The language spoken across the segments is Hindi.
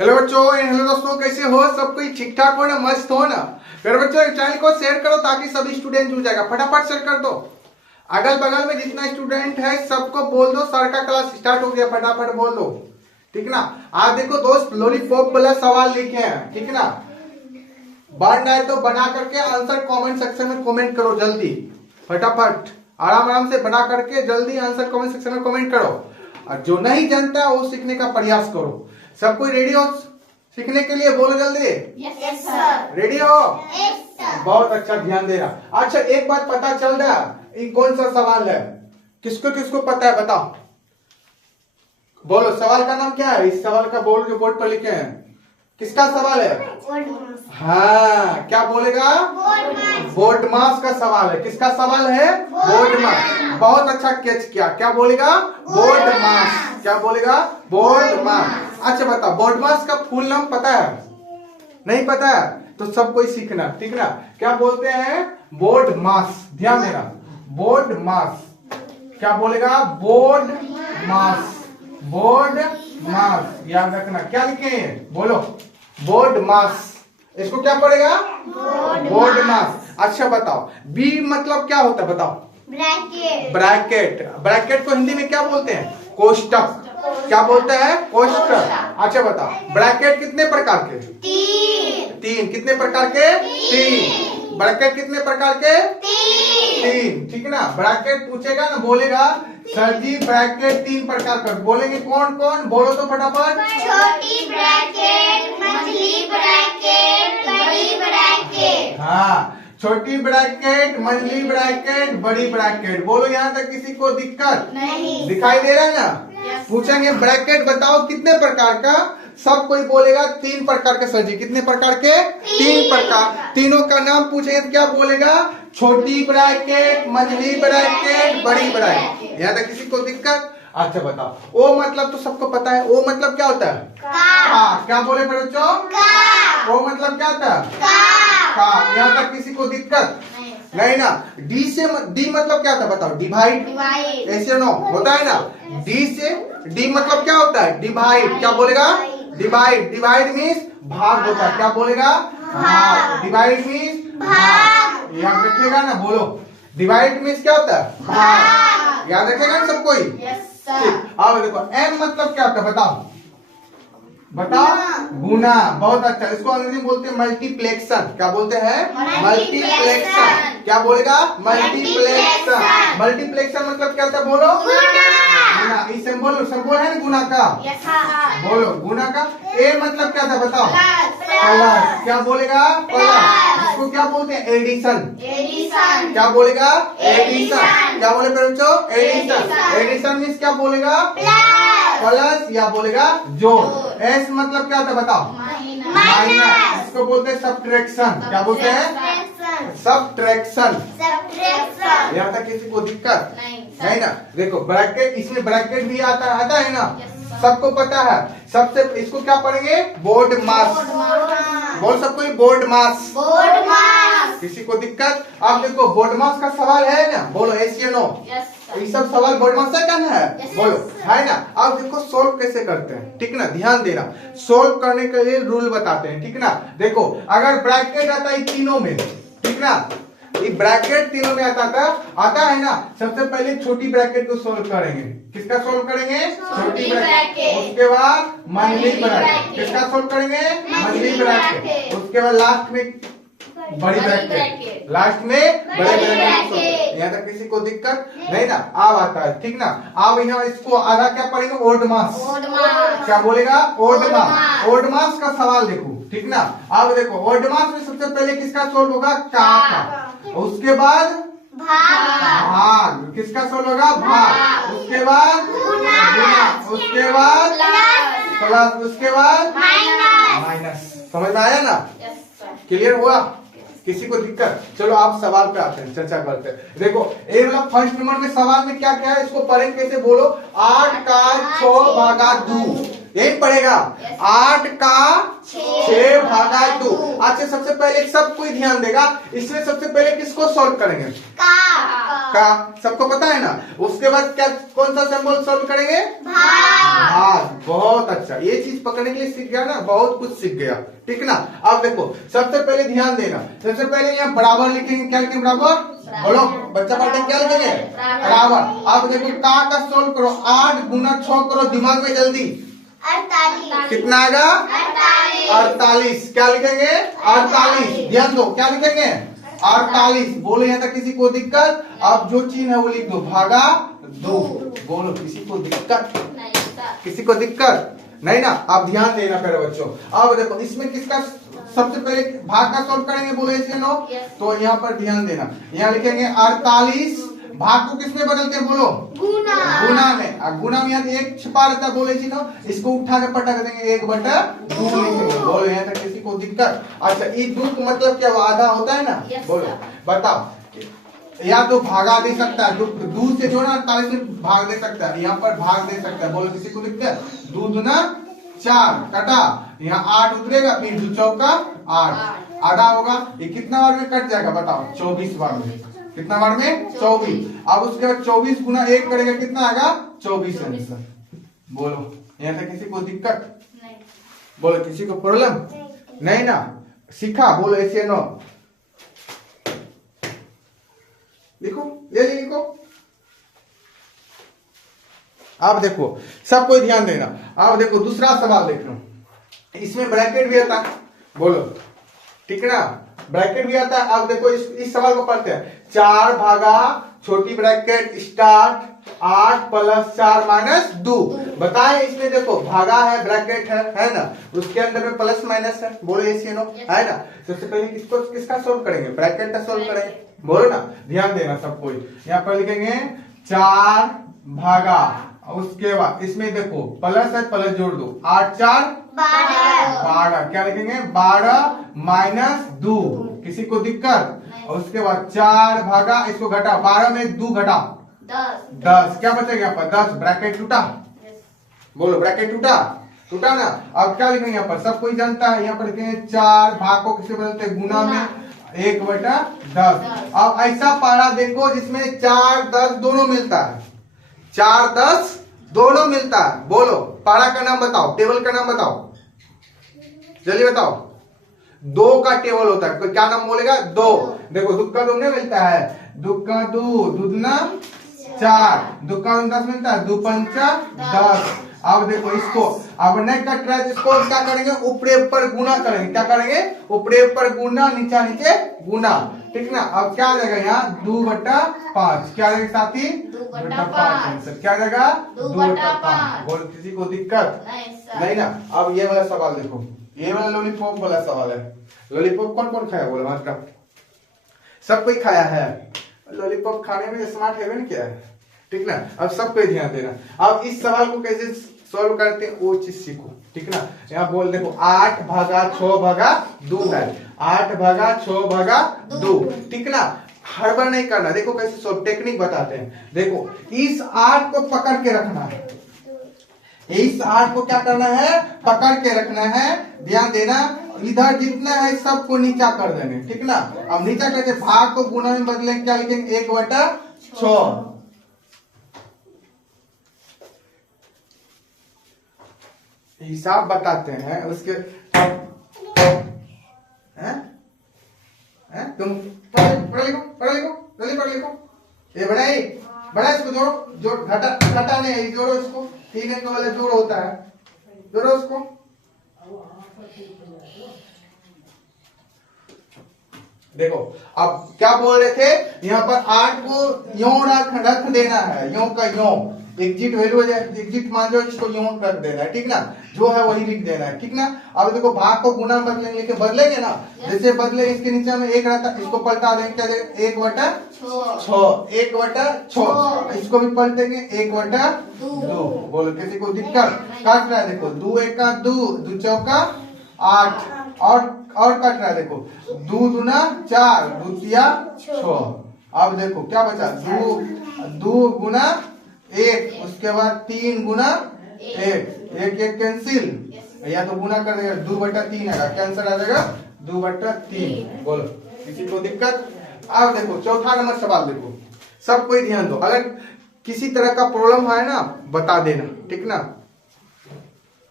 हेलो बच्चों, हेलो दोस्तों, कैसे हो? सब कोई ठीक ठाक हो ना? मस्त हो ना? फिर बच्चों चैनल को शेयर करो ताकि सभी स्टूडेंट जुड़ जाएगा। फटाफट शेयर कर दो। अगल बगल में जितना स्टूडेंट है सबको बोल दो सर का क्लास स्टार्ट हो गया, फटाफट बोल दो, ठीक ना। आज देखो दोस्त, लॉलीपॉप वाला सवाल लिखे हैं, ठीक ना। बन है तो बना करके आंसर कमेंट सेक्शन में कमेंट करो जल्दी, फटाफट आराम आराम से बना करके जल्दी आंसर कमेंट सेक्शन में कमेंट करो। और जो नहीं जानता है वो सीखने का प्रयास करो। सब कोई रेडी हो सीखने के लिए? बोलो जल्दी। Yes sir. रेडी हो? Yes sir. बहुत अच्छा, ध्यान दे रहा। अच्छा, एक बात पता चल रहा, ये कौन सा सवाल है? किसको किसको पता है बताओ? बोलो, सवाल का नाम क्या है? इस सवाल का बोल जो बोर्ड पर लिखे हैं, किसका सवाल है? हाँ, क्या बोलेगा? बोर्ड मास का सवाल है। किसका सवाल है? बोर्ड मास। बहुत अच्छा कैच किया। क्या बोलेगा? बोर्ड मास। क्या बोलेगा? बोर्ड मास। अच्छा बताओ, बोर्ड मास का फुल नाम पता है? नहीं पता है तो सब कोई सीखना, ठीक ना। क्या बोलते हैं? बोर्ड मास। ध्यान देना, बोर्ड मास। क्या बोलेगा? बोर्ड मास। बोर्ड मास याद रखना। क्या लिखे हैं? बोलो, बोर्ड मास। इसको क्या पड़ेगा? बोर्ड मास। अच्छा बताओ, बी मतलब क्या होता है बताओ? ब्रैकेट। ब्रैकेट। ब्रैकेट को हिंदी में क्या बोलते हैं? कोष्टक। क्या बोलते हैं? कोष्टक। अच्छा बताओ, ब्रैकेट कितने प्रकार के? तीन। कितने प्रकार के? तीन। ब्रैकेट कितने प्रकार के? तीन, ठीक ना। ब्रैकेट पूछेगा ना, बोलेगा सर जी ब्रैकेट तीन प्रकार का। बोलेंगे कौन कौन? बोलो तो फटाफट। छोटी ब्रैकेट, मछली ब्रैकेट, बड़ी ब्रैकेट। हाँ, छोटी ब्रैकेट, मंझली ब्रैकेट, बड़ी ब्रैकेट। बोलो, यहाँ तक किसी को दिक्कत नहीं। दिखाई दे रहा है ना? पूछेंगे ब्रैकेट बताओ कितने प्रकार का, सब कोई बोलेगा तीन प्रकार के। सर जी कितने प्रकार के? तीन प्रकार। तीनों का नाम पूछेंगे तो क्या बोलेगा? छोटी ब्रैकेट, मंझली ब्रैकेट, बड़ी ब्रैकेट। यहाँ तक किसी को दिक्कत? अच्छा बताओ, ओ मतलब तो सबको पता है। ओ मतलब क्या होता है? का। क्या बोले बच्चों? ओ मतलब क्या होता है? का। यहाँ तक किसी को दिक्कत नहीं ना। डी से डी मतलब क्या होता है बताओ? डिवाइड। ऐसे नो होता है ना। डी से डी मतलब क्या होता है? डिवाइड। क्या बोलेगा? डिवाइड। डिवाइड मीन्स भाग होता है। क्या बोलेगा? भाग। डिवाइड मीन्स भाग। याद रखिएगा ना। बोलो, डिवाइड मीन्स क्या होता है? भाग। याद रखेगा ना सब कोई? अब देखो, एम मतलब क्या होता है बताओ? बताओ। गुना। बहुत अच्छा। इसको अंग्रेजी में बोलते हैं मल्टीप्लेक्शन। क्या बोलते हैं? मल्टीप्लेक्शन। क्या बोलेगा? मल्टीप्लेक्शन। मल्टीप्लेक्शन मतलब क्या होता है? बोलो, गुना। इस सिंबल है ना गुना का? बोलो, गुना का। ए मतलब क्या था बताओ? प्लस। क्या बोलेगा? प्लस। इसको क्या बोलते हैं? एडिशन। क्या बोलेगा? एडिशन। क्या बोले बच्चों? एडिशन। एडिशन मीन्स क्या बोलेगा? प्लस या बोलेगा जोड़। एस मतलब क्या होता है बताओ? माइनस। इसको बोलते हैं सब्ट्रैक्शन। क्या बोलते हैं? सब्ट्रैक्शन। यहाँ तक किसी को दिक्कत नहीं ना। देखो ब्रैकेट, इसमें ब्रैकेट भी आता है ना, सबको पता है। सबसे इसको क्या पढ़ेंगे? बोर्ड मास। बोल सबको बोर्ड मास। किसी को दिक्कत? अब देखो, बोर्ड मास का सवाल है ना, बोलो एस या नो? ये सब सवाल बोर्ड मास से करना है। बोलो, है ना। अब देखो सोल्व कैसे करते हैं, ठीक ना। ध्यान देना, सोल्व करने के लिए रूल बताते हैं, ठीक ना। देखो, अगर ब्रैकेट आता है तीनों में, ठीक ना, ये ब्रैकेट तीनों में आता है ना। सबसे पहले छोटी ब्रैकेट को सोल्व करेंगे। किसका सोल्व करेंगे? छोटी ब्रैकेट। उसके बाद मंझली ब्रैकेट। किसका सोल्व करेंगे? मंझली ब्रैकेट। उसके बाद लास्ट में बड़ी ब्रैकेट। लास्ट में बड़ी ब्रैकेट। यहाँ तक किसी को दिक्कत नहीं ना। अब आता है, ठीक ना। अब यहाँ इसको आधा क्या पढ़ेंगे? ओड मास। क्या बोलेगा? ओड मास। ओड मास का सवाल देखो, ठीक ना। अब देखो, ओड मास में सबसे पहले किसका सोल्व होगा? का। उसके बाद भाग। किसका सोल्व होगा? भाग। उसके बाद गुना। उसके बाद प्लस। उसके बाद माइनस। समझ में आया ना? क्लियर हुआ? किसी को दिक्कत? चलो आप सवाल पे आते हैं, चर्चा करते हैं। देखो, ए वाला फर्स्ट नंबर में सवाल में क्या क्या है, इसको पढ़ेंगे कैसे? बोलो, 8 का 6 भागा 2। यही पढ़ेगा, 8 का 6 भागा 2। अच्छा, सबसे पहले सब कोई ध्यान देगा, इसमें सबसे पहले किसको सॉल्व करेंगे? का। सबको पता है ना। उसके बाद क्या, कौन सा सिंबल सॉल्व करेंगे? भाग। आग। बहुत अच्छा, ये चीज पकड़ने के लिए सीख गया ना, बहुत कुछ सीख गया, ठीक ना। अब देखो सबसे पहले ध्यान देना, सबसे पहले यहाँ बराबर लिखेंगे। क्या लिखेंगे बराबर? बोलो बच्चा पढ़ते क्या लिखेंगे? बराबर। अब देखो का सोल्व करो, 8 गुना 6 करो दिमाग में जल्दी। 48। कितना आएगा? 48। क्या लिखेंगे? 48। ध्यान दो, क्या लिखेंगे? 48। बोलो यहाँ तक किसी को दिक्कत? अब जो चिन्ह है वो लिख दो, भागा 2। बोलो किसी को दिक्कत? किसी को दिक्कत नहीं ना। अब ध्यान देना प्यारे बच्चों। अब देखो इसमें किसका सबसे पहले भाग का सॉल्व करेंगे, बोलो ऐसे नो। तो यहाँ पर ध्यान देना, यहाँ लिखेंगे 48। भाग को किसमें बदलते हैं बोलो? गुना में। गुना में यहाँ एक छिपा रहता है, बोले जी ना, इसको उठा के पटक देंगे, 1/2 लिखेंगे। बोलो यहाँ तक किसी को दिक्कत? अच्छा ये 2 का मतलब क्या, आधा होता है ना? बोलो बताओ। या तो भागा दे सकता है, 2 से जो ना 48 में भाग दे सकता है, यहाँ पर भाग दे सकता है। बोलो किसी को दिक्कत? 2 दूना 4 कटा, यहाँ 8 उतरेगा, फिर 2 चौका 8 आधा होगा। ये कितना बार में कट जाएगा बताओ? 24 बार में। कितना बार में? 24। अब उसके बाद 24 गुना 1 करेगा, कितना आएगा? 24 आंसर। बोलो यहाँ तक किसी को दिक्कत? बोलो किसी को प्रॉब्लम नहीं ना? सीखा? बोलो ऐसे नो। लिखो, ले लिखो। अब देखो सब कोई ध्यान देना। अब देखो दूसरा सवाल देख लो, इसमें ब्रैकेट भी आता है। बोलो ठीक है ना, ब्रैकेट भी आता है। अब देखो इस सवाल को पढ़ते हैं। 4 भागा छोटी ब्रैकेट स्टार्ट 8 + 4 - 2। बताएं इसमें देखो भागा है, ब्रैकेट है ना, उसके अंदर में प्लस माइनस है। बोलो ऐसे नो है ना। सबसे पहले किसका सोल्व करेंगे? ब्रैकेट का सोल्व करेंगे। बोलो ना, ध्यान देना सब कोई। यहाँ पर लिखेंगे 4 भागा, उसके बाद इसमें देखो प्लस है, प्लस जोड़ दो, 8 × 4 = 12। क्या लिखेंगे? 12 - 2। किसी को दिक्कत? और उसके बाद 4 भागा, इसको घटा, 12 में 2 घटा 10। क्या बचेगा यहाँ पर? 10। ब्रैकेट टूटा? बोलो ब्रैकेट टूटा ना। अब क्या लिखेंगे यहाँ पर? सब कोई जानता है। यहाँ पर लिखेंगे 4 भाग को किसे बदलते? गुना में 1/10। अब ऐसा पारा देखो जिसमें 4 10 दोनों मिलता है, 4 10 दोनों मिलता है। बोलो पारा का नाम बताओ, टेबल का नाम बताओ, जल्दी बताओ। 2 का टेबल होता है, क्या नाम बोलेगा? 2। देखो दुक्का 2 नहीं मिलता है, दुक्का 2, दूना 4, दुक्का 10 मिलता है, 2 × 5 = 10। अब देखो इसको अब नहीं कट रहा है, इसको क्या करेंगे? ऊपरे ऊपर गुना करेंगे। क्या करेंगे? ऊपरे ऊपर गुना, नीचे नीचे गुना, ठीक ना। अब क्या आ जाएगा यहाँ? 2/5। क्या आ जाएगा साथी? 2/5 आंसर। क्या आ जाएगा? 2/5। बोल किसी को दिक्कत नहीं ना। अब ये वाला सवाल देखो, ये वाला लॉलीपॉप वाला सवाल है। लॉलीपॉप कौन कौन खाया? बोलो मतलब सब कोई खाया है। लॉलीपॉप खाने में स्मार्ट है क्या है, ठीक ना। अब सब कोई ध्यान देना। अब इस सवाल को कैसे सॉल्व करते हैं वो चीज सीखो, ठीक ना। यहाँ बोल देखो 8 भागा 6 भागा 2 है, 8 भागा 6 भागा 2, ठीक ना। हड़बड़ नहीं करना। देखो कैसे सॉल्व, टेक्निक बताते हैं। देखो इस 8 को पकड़ के रखना है, इस 8 को क्या करना है? पकड़ के रखना है। ध्यान देना, इधर जितना है सबको नीचा कर देंगे, ठीक ना। अब नीचा करके भाग को गुना में बदलेंगे। क्या लिखेंगे? 1/6। हिसाब बताते हैं उसके। तुम पढ़ लिखो। ये बड़ा इसको जोड़ो, घटा नहीं, जोड़ो इसको। 3 के वाले जोड़ होता है, जोड़ो उसको। देखो अब क्या बोल रहे थे? यहाँ पर 8 को यूं रख देना है, यूं का यूं। एग्जिट वैल्यू एग्जिट मान लो, इसको यूं रख देना है, ठीक ना। जो है वही लिख देना है, ठीक ना। अब देखो भाग को गुना बदलेंगे ना, जैसे बदले इसके नीचे में 1 रहता, इसको पलटा देंगे। क्या देंगे? 1/6। 1/6। इसको भी पलटेंगे 1/2। बोलो किसी को दिक्कत? काट रहा है देखो, 2 × 1 = 2, 2 चौका 8 और कट रहा है देखो, 2 दूना 4, 2 तिया 6। अब देखो क्या बचा? 2 गुना 1, उसके बाद 3 गुना 1 कैंसिल, या तो गुना कर देगा 2/3 आएगा, कैंसर आ जाएगा 2/3। बोलो किसी को दिक्कत? अब देखो चौथा नंबर सवाल देखो, सब कोई ध्यान दो। अगर किसी तरह का प्रॉब्लम है ना बता देना, ठीक ना।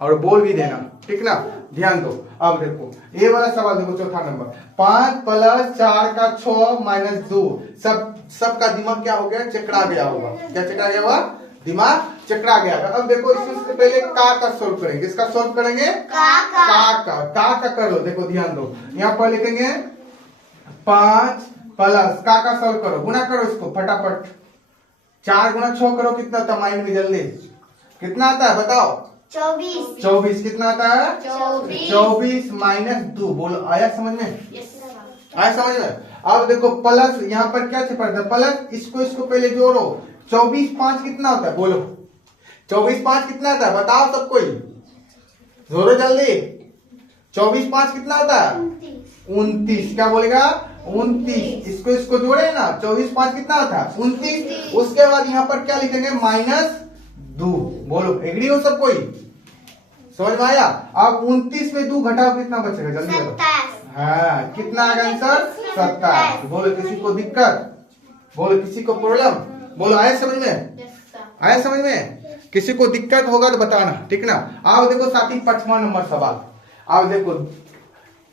और बोल भी देना, ठीक ना। ध्यान दो। अब देखो ये वाला सवाल देखो, चौथा नंबर, 5 + 4 का 6 - 2, सबका दिमाग क्या हो गया, चकरा गया होगा। क्या चकरा गया होगा, दिमाग चकरा गया। अब देखो इससे पहले का सोल्व करेंगे, इसका सोल्व करेंगे का कर लो। देखो ध्यान दो, यहाँ पर लिखेंगे 5 प्लस का सोल्व करो, गुना करो इसको फटाफट। 4 × 6 करो, कितना आता माइंड में जल्दी, कितना आता है बताओ। 24 कितना आता है, 24 - 2। बोलो आया समझ में, आया समझ में। अब देखो प्लस, यहाँ पर क्या छिपा था, प्लस, इसको पहले जोड़ो। 24 × 5 कितना होता है, बोलो 24 × 5 कितना होता है, बताओ सब कोई, जोड़ो जल्दी। 24 × 5 कितना होता है, 29। क्या बोलेगा, 29। इसको जोड़े ना, 24 × 5 कितना होता है, 29। उसके बाद यहाँ पर क्या लिखेंगे, -2। बोलो एग्री हो सब कोई, समझ में आया। अब 29 में 2 घटाओ, कितना बचेगा, जल्दी बोलो। हाँ, कितना आएगा आंसर, 27। बोलो किसी को दिक्कत, बोलो किसी को प्रॉब्लम, बोलो आया समझ में, आया समझ में। किसी को दिक्कत होगा तो बताना, ठीक ना। अब देखो साथी 5वां नंबर सवाल। अब देखो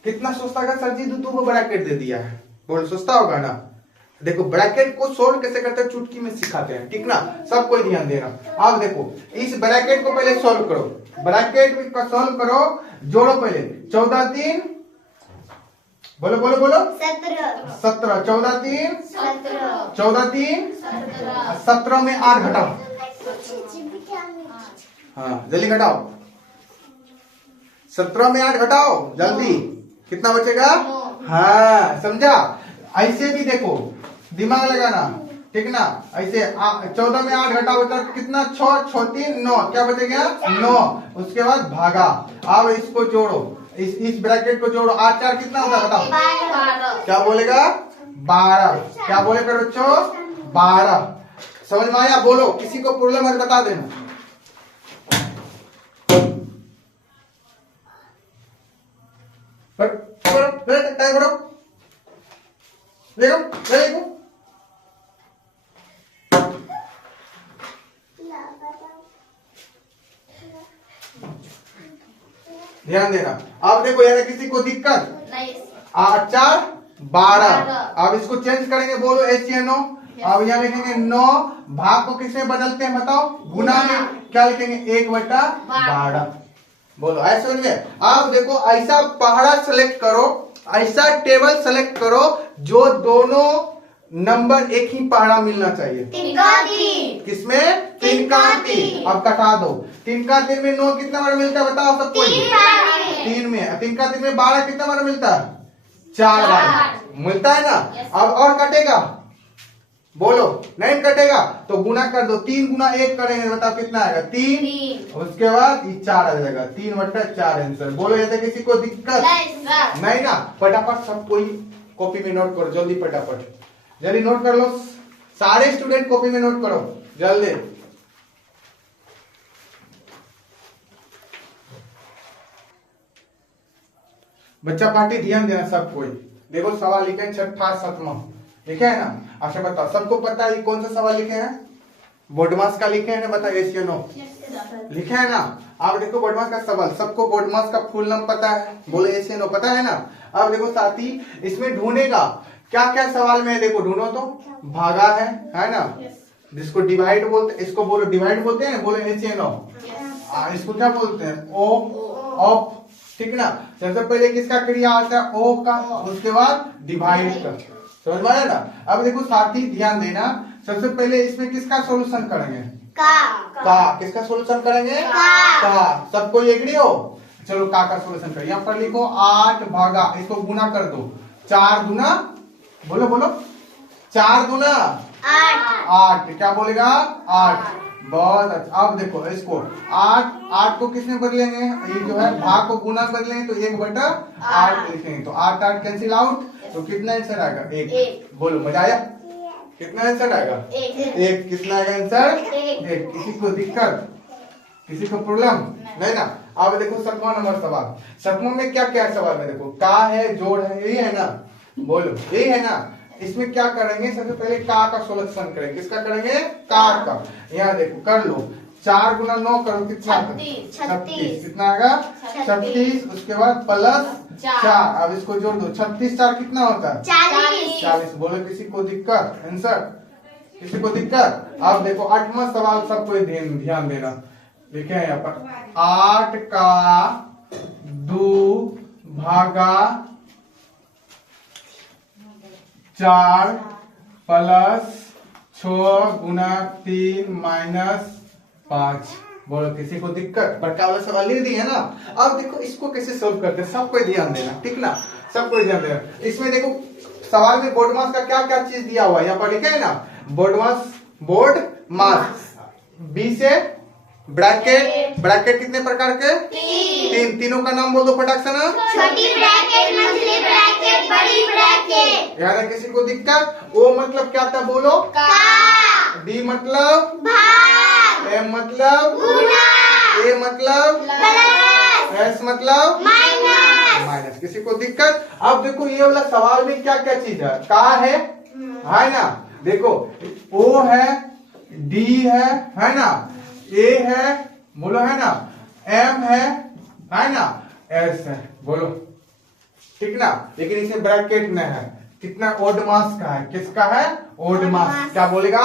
कितना सोचता है सर जी, दो ब्रैकेट दे दिया है, बोलो सोचता होगा ना। देखो ब्रैकेट को सोल्व कैसे करते हैं, चुटकी में सिखाते हैं, ठीक ना। सब कोई ध्यान देना। अब देखो इस ब्रैकेट को पहले सोल्व करो, ब्रैकेट को सोल्व करो, जोड़ो पहले। 14 × 3, बोलो 17, 14 × 3 14 × 3 17 में 8 घटाओ, हाँ जल्दी घटाओ। 17 में 8 घटाओ जल्दी, कितना बचेगा, हाँ समझा। ऐसे भी देखो दिमाग लगाना, ठीक ना। ऐसे 14 में 8 घटाओ तो कितना, 6 6 3 9, क्या बचेगा 9। उसके बाद भागा। अब इसको जोड़ो, इस ब्रैकेट को जोड़ो, 8 4 कितना होता है बताओ, 12। क्या बोलेगा, 12। क्या बोलेगा बच्चों, 12। समझ में आया, बोलो किसी को प्रॉब्लम है बता देना। देखो ध्यान देना। अब देखो यार किसी को दिक्कत, 8 4 12। अब इसको चेंज करेंगे, बोलो HNO। अब यहाँ लिखेंगे 9, भाग को किसमें बदलते हैं बताओ, गुना में। क्या लिखेंगे, 1/12। बोलो ऐसे समझ में। अब देखो ऐसा पहाड़ा सेलेक्ट करो, ऐसा टेबल सेलेक्ट करो जो दोनों नंबर एक ही पहाड़ा मिलना चाहिए। किसमें, 3 का 3। अब कटा दो, 3 का 3 में 9 कितना बार मिलता है बताओ सब कोई, 3 में। 3 का 3 में 12 कितना बार मिलता है, 4 बार मिलता है ना। अब और कटेगा, बोलो नहीं कटेगा तो गुना कर दो। 3 × 1 करेंगे बताओ कितना आएगा, 3। उसके बाद 4 आ जाएगा, 3/4 आंसर। बोलो यदि किसी को दिक्कत नहीं ना, फटाफट सब कोई कॉपी में नोट करो जल्दी, फटाफट जल्दी नोट कर लो। सारे स्टूडेंट कॉपी में नोट करो जल्दी। बच्चा पार्टी ध्यान देना सब कोई। देखो सवाल लिखे हैं 6ठा 7वां लिखे है ना। अच्छा बताओ सबको पता है कौन सा सवाल लिखे हैं, बोर्डमास का लिखे है ना, बताओ यस या नो लिखे है ना। अब देखो बोर्डमास का सवाल, सबको बोर्डमास का फुल नाम पता है, बोलो यस या नो पता है ना। अब देखो साथी इसमें ढूंढेगा क्या क्या सवाल में, देखो ढूंढो तो भागा है ना, जिसको डिवाइड बोलते, इसको बोलो डिवाइड बोलते हैं, बोलो यस या नो। इसको क्या बोलते हैं, ओ ऑफ, ठीक ना। सबसे पहले किसका क्रिया आता है, ओ का, उसके बाद डिवाइड का, समझ में आया ना। अब देखो साथी ध्यान देना, सबसे पहले इसमें किसका सॉल्यूशन करेंगे, का। किसका सॉल्यूशन करेंगे, का। सबको एग्री हो, चलो का सॉल्यूशन करें। यहाँ पर लिखो 8 भागा, इसको गुना कर दो, 4 दूना, बोलो बोलो 4 दूना 8, क्या बोलेगा 8। बहुत अच्छा। अब देखो इसको 8 को किसमें बदलेंगे, ये जो है भाग को गुना बदलेंगे तो 1/8 लिखेंगे, तो 8 8 कैंसिल आउट, तो कितना आंसर आएगा, 1। बोलो मजा आया, कितना आंसर आएगा, 1। कितना आएगा आंसर, 1। किसी को दिक्कत, किसी को प्रॉब्लम नहीं ना। अब देखो 7वां नंबर सवाल, 7वां में क्या क्या सवाल में, देखो का है, जोड़ है, यही है ना, बोलो यही है ना। इसमें क्या करेंगे, सबसे पहले का सॉल्यूशन करेंगे, किसका करेंगे, का। यहाँ देखो कर लो, 4 गुना 9 करो कितना? 36। 36 कितना आएगा? 36। उसके बाद प्लस 4, अब इसको जोड़ दो। 36 4 कितना होता है? 40। बोलो किसी को दिक्कत? आंसर किसी को दिक्कत? अब देखो 8वां सवाल सबको ध्यान देना। लिखे हैं यहाँ पर 8 का 2 भागा 4 प्लस 6 गुना 3 माइनस 5। बोलो किसी को दिक्कत? बड़का वाला सवाल लिख दिए ना। अब देखो इसको कैसे सोल्व करते हैं, सबको ध्यान देना, ठीक ना? सबको ध्यान देना। इसमें देखो सवाल में बोर्ड मास का क्या क्या चीज दिया हुआ है, यहाँ पर लिखे है ना, बोर्ड मास। बी से ब्रैकेट, ब्रैकेट कितने प्रकार के? तीनों का नाम बोल दो फटाक से ना। छोटी ब्रैकेट, मझली ब्रैकेट, बड़ी ब्रैकेट। याद है किसी को दिक्कत? ओ मतलब क्या था बोलो? का। डी मतलब भाग। एम मतलब गुना। ए मतलब प्लस। एस मतलब माइनस। किसी को दिक्कत? अब देखो ये वाला सवाल में क्या क्या चीज है? का है ना? देखो ओ है, डी है ना, ए है, बोलो है ना, एम है ना, एस है, बोलो ठीक ना? लेकिन इसे ब्रैकेट में है। कितना? ओड मास का है। किसका है? ओड मास। क्या बोलेगा?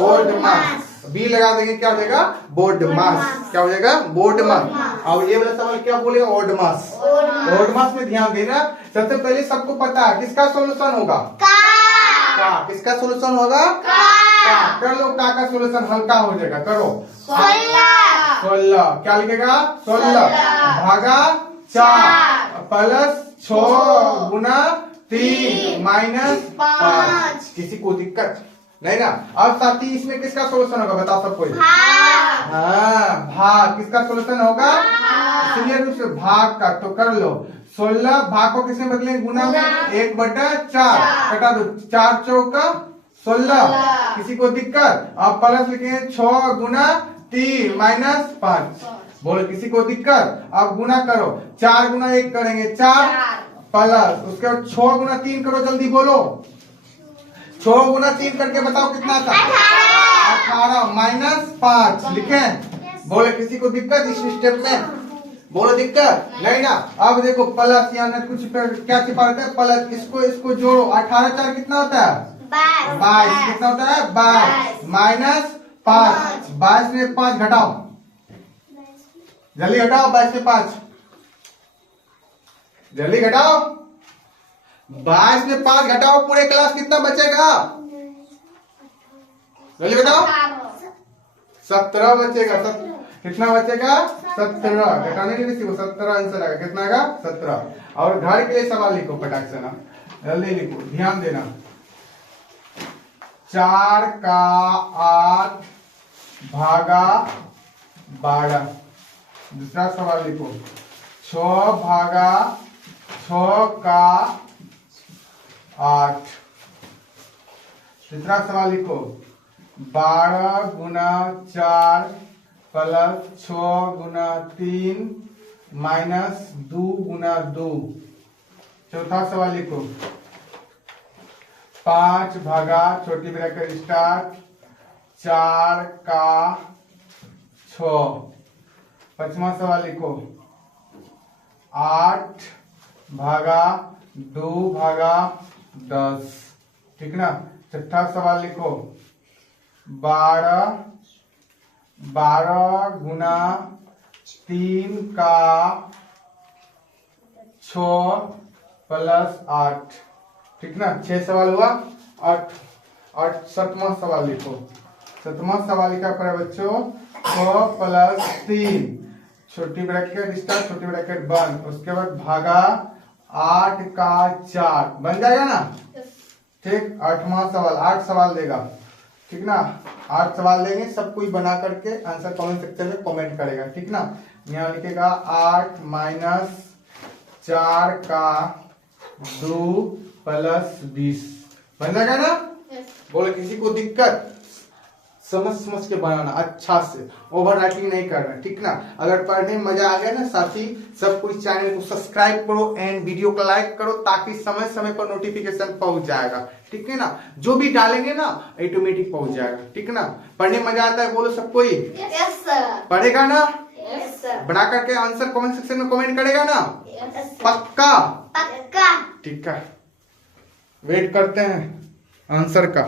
ओड मास। बी लगा देंगे, क्या हो जाएगा? बोर्ड मास। क्या हो जाएगा? बोर्ड मास। और ये वाला सवाल क्या बोलेगा? ओड मास। ओड मास में ध्यान देना। सबसे पहले सबको पता है किसका सोल्यूशन होगा? का। किसका सोल्यूशन होगा? का। कर लो, का सोल्यूशन हल्का हो जाएगा। करो 16। क्या लिखेगा? 16 भागा 4 प्लस 6 गुना 3 माइनस 5। किसी को दिक्कत नहीं ना? अब साथी इसमें किसका सोल्यूशन होगा? बताओ सबको। हाँ, भाग। किसका सोल्यूशन होगा? सीनियर रूप से भाग का। तो कर लो 16 भाग को किसमें बदलेंगे? गुना में। 1/4 कटा दो। 4 चौका 16। किसी को दिक्कत? अब प्लस लिखेंगे 6 गुना 3 माइनस 5। बोलो किसी को दिक्कत? अब गुना करो। 4 गुना 1 करेंगे 4 प्लस उसके बाद 6 गुना 3 करो, जल्दी बोलो। 6 गुना 3 करके बताओ कितना था? 18 माइनस 5 लिखे। बोले किसी को दिक्कत इस स्टेप में? बोलो दिक्कत नहीं ना? अब देखो प्लस यहाँ कुछ क्या छिपा रहता है? प्लस इसको जोड़ो। 18 4 कितना होता है? 22। कितना होता है? 22 माइनस 5। 22 में 5 घटाओ, जल्दी घटाओ। 22 में 5 जल्दी घटाओ। 22 में 5 घटाओ, पूरे क्लास कितना बचेगा? जल्दी बताओ। 17 बचेगा। कितना बचेगा? 17। घटाने के लिए किसी को 17 आंसर आएगा। कितना आएगा? 17। और घर के लिए सवाल लिखो फटाक से ना, जल्दी लिखो, ध्यान देना। 4 का 8 भागा 12। दूसरा सवाल लिखो 6 भागा 6 का 8। तीसरा सवाल लिखो 12 गुना 4 प्लस 6 गुना 3 माइनस 2 गुना 2। चौथा सवाल लिखो 5 भागा छोटी ब्रैकेट स्टार्ट 4 का 6। पांचवा सवाल लिखो 8 भागा 2 भागा 10। ठीक ना? छठा सवाल लिखो 12 गुना 3 का 6 प्लस 8। ठीक ना? 6 सवाल हुआ। 8 7वां सवाल लिखो। 7वां सवाल लिखा पर बच्चों 6 प्लस 3 छोटी ब्रैकेट स्टार्ट छोटी ब्रैकेट बंद, उसके बाद भागा 8 का 4 बन जाएगा ना? ठीक। 8वां सवाल 8 सवाल देगा। ठीक ना? 8 सवाल देंगे, सब कुछ बना करके आंसर कमेंट सेक्शन में कमेंट करेगा। ठीक ना? यहाँ लिखेगा 8 माइनस 4 का 2 प्लस 20 बन जाएगा ना? बोले किसी को दिक्कत? समझ समझ के बनाना अच्छा से, ओवर राइटिंग नहीं करना, ठीक ना। अगर पढ़ने में मजा आ गया ना साथी, सब कोई चैनल को सब्सक्राइब करो एंड वीडियो को लाइक करो, ताकि समय समय पर नोटिफिकेशन पहुंच जाएगा, ठीक है ना। जो भी डालेंगे ना ऑटोमेटिक पहुंच जाएगा, ठीक ना। पढ़ने में मजा आता है बोलो सब कोई, यस सर, पढ़ेगा ना, यस सर, बना करके आंसर कमेंट सेक्शन में कमेंट करेगा ना, यस सर, पक्का, पक्का। ठीक है। वेट करते हैं आंसर का।